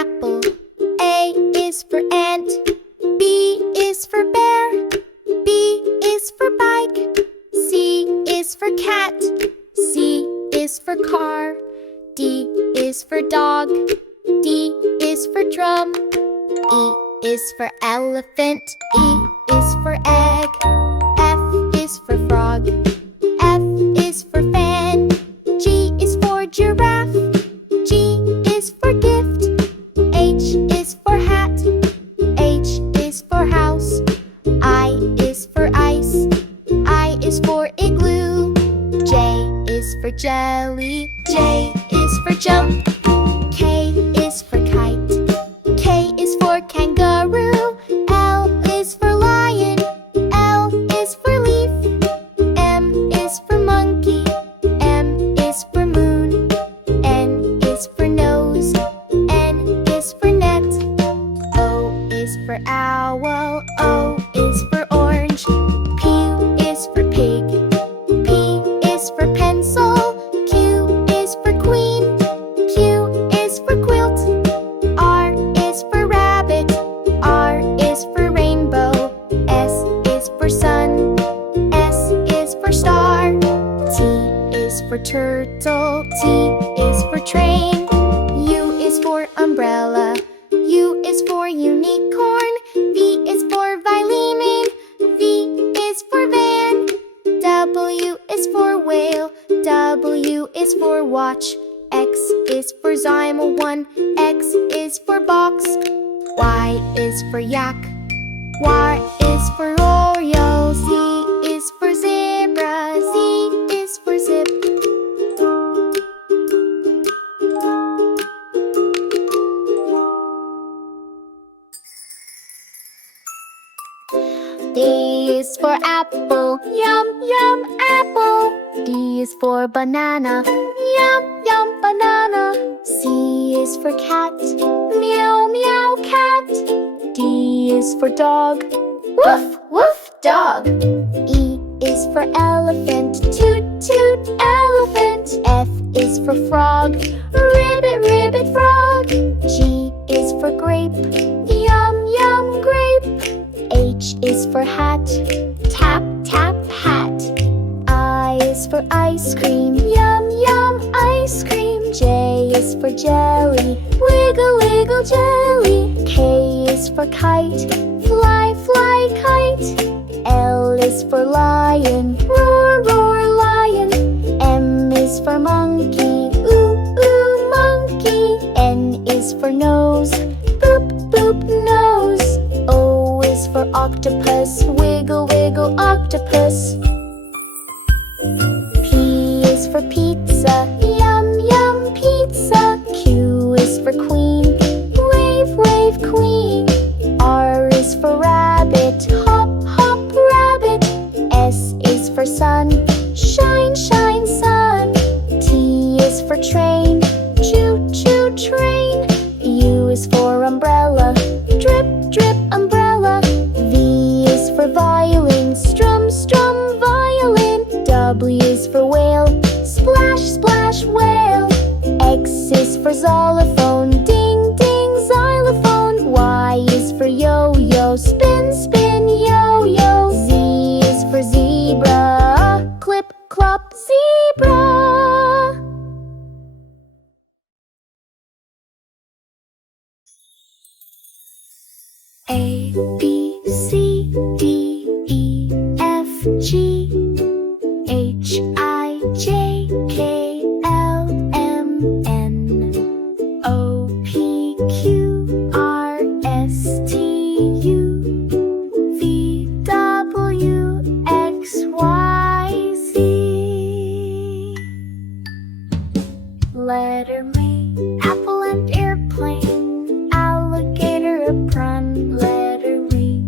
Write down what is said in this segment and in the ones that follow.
apple. A is for ant. B is for bear. B is for bike. C is for cat. C is for car. D is for dog. D is for drum. E is for elephant. E is for egg. F is for frog. F is for fan. G is for giraffe. G is for gift. H is for hat. H is for house. I is for ice. I is for igloo. J is for jelly. J is for jump. K is for kite. K is for kangaroo. L is for lion. L is for leaf. M is for monkey. M is for moon. N is for nose. N is for net. O is for owl. O is for orange. P is for pig. P is for pencil. Q is for queen. Q is for quilt. R is for rabbit. R is for rainbow. S is for sun. S is for star. T is for turtle. T is for train. U is for umbrella. U is for unicorn. V is for violin. V is for van. W is for whale. W is for watch. X is for Zymo 1. X is for box. Y is for yak. Y is for Oreo. Z is for zebra. Z is for zip. D is for apple. Yum, yum, apple. D is for banana. Yum, yum, banana. C is for cat. Meow, meow, cat. D is for dog. Woof, woof, dog. E is for elephant. Toot, toot, elephant. F is for frog. Ribbit, ribbit, frog. G is for grape. Yum, yum, grape. H is for hat. Tap, tap, hat. I is for ice cream. Yum, yum, ice cream. J is for jelly. Wiggle, wiggle, jelly. K is for kite. Fly, fly, kite. L is for lion. Roar, roar, lion. M is for monkey. Ooh, ooh, monkey. N is for nose. Boop, boop, nose. O is for octopus. Wiggle, wiggle, octopus. P is for pizza. Yum, yum, pizza. Q is for queen. Wave, wave, queen. R is for rabbit. Hop, hop, rabbit. S is for sun. Shine, shine, sun. T is for train. Choo, choo, train. U is for umbrella. Drip, drip, umbrella. V is for violin. Strum, strum, violin. W is for whale. Splash, splash, whale. X is for xylophone. Ding, ding, xylophone. Y is for yo-yo. Spin, spin, yo-yo. Z is for zebra. Clip, clop, zebra. A, B, C, D, E, F, G, H, I, J, K, L, M, N, O, P, Q, R, S, T, U, V, W, X, Y, Z. Letter me, apple and airplane, alligator, a prawn. Letter me,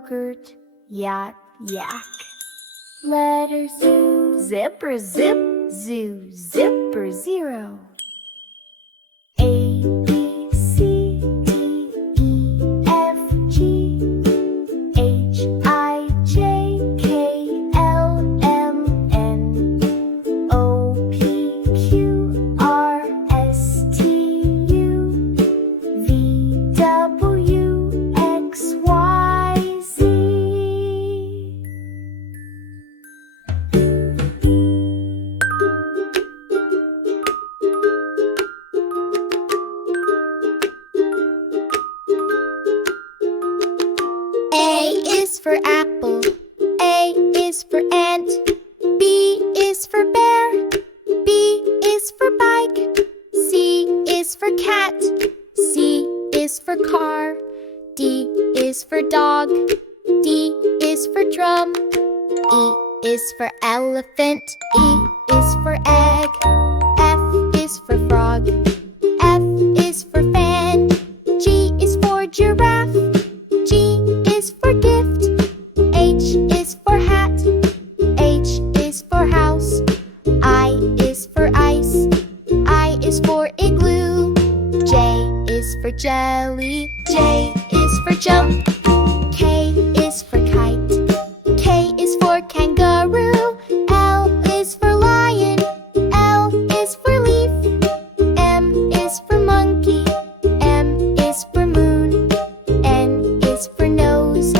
yogurt, yacht, yak. Letter zoo, zipper zip, zoo, zipper zero. A, B, C, D, E, F, G, H, I, J, K, L, M, N, O, P, Q, R, S, T, U, V, W, X, Y, Z. A is for apple, A is for ant, B is for bear, B is for bike, C is for cat, C is for car, D is for dog, D is for drum, E is for elephant, E is for egg, F is for frog, F is for fan, G is for giraffe, G is for gift, H is for hat, H is for house, I is for ice, I is for igloo, J is for jelly, J is for jump, K is for kite, K is for kangaroo, L is for lion, L is for leaf, M is for monkey, M is for moon, N is for nose,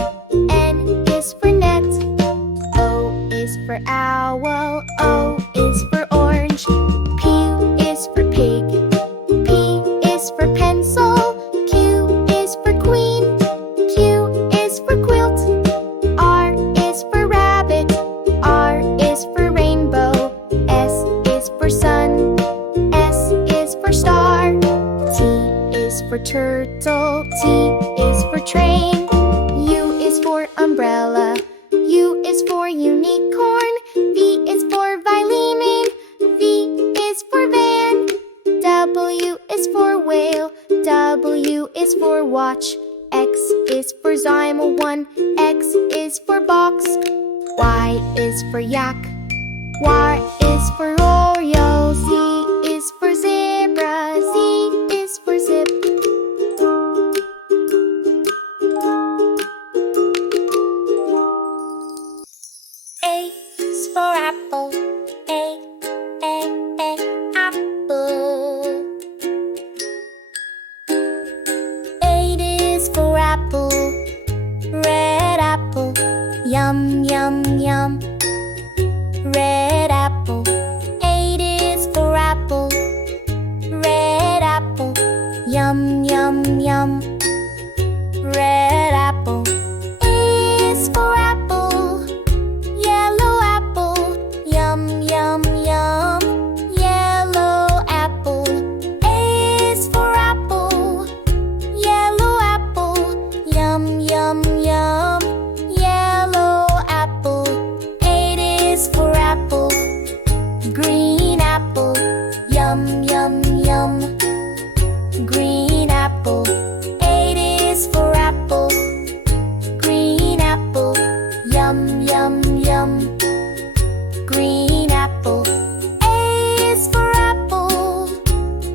N is for net, O is for owl, O is for orange, P is for pig, P is for pencil, Q is for queen, Q is for quilt, R is for rabbit, R is for rainbow, S is for sun, S is for star, T is for turtle, T is for train, U is for umbrella, U is for unicorn, V is for violin, V is for van, W is for whale, W is for watch, X is for Zyma 1, X is for box, Y is for yak, Y is for Oreo, Z is for zebra, Z is for zip. A is for apple, A, apple. 8 is for apple, red apple, yum, yum, yum. Red apple. 8 is for apple, red apple, yum, yum, yum. Red apple. Is for apple, yellow apple, yum, yum, yum. Yellow apple. Is for apple, yellow apple, yum, yum, yum. Yellow apple. 8 is for apple, green apple, yum, yum, yum. Green apple. 8 is for apple, green apple, yum, yum, yum. Green apple. A is for apple,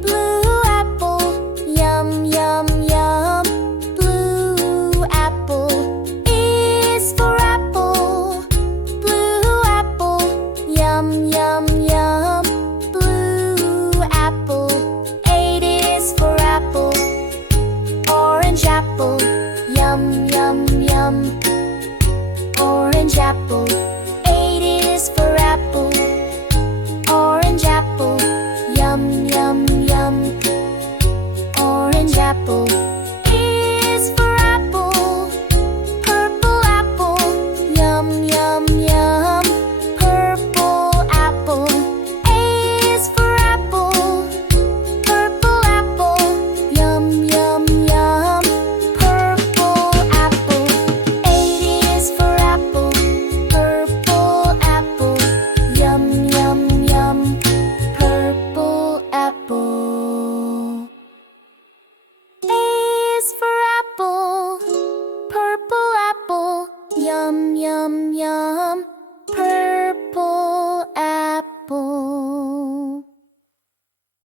blue apple, yum, yum, yum. Blue apple. Is for apple, blue apple, yum, yum, yum. Blue apple. 8 is for apple, orange apple, yum, yum, yum. Orange apple.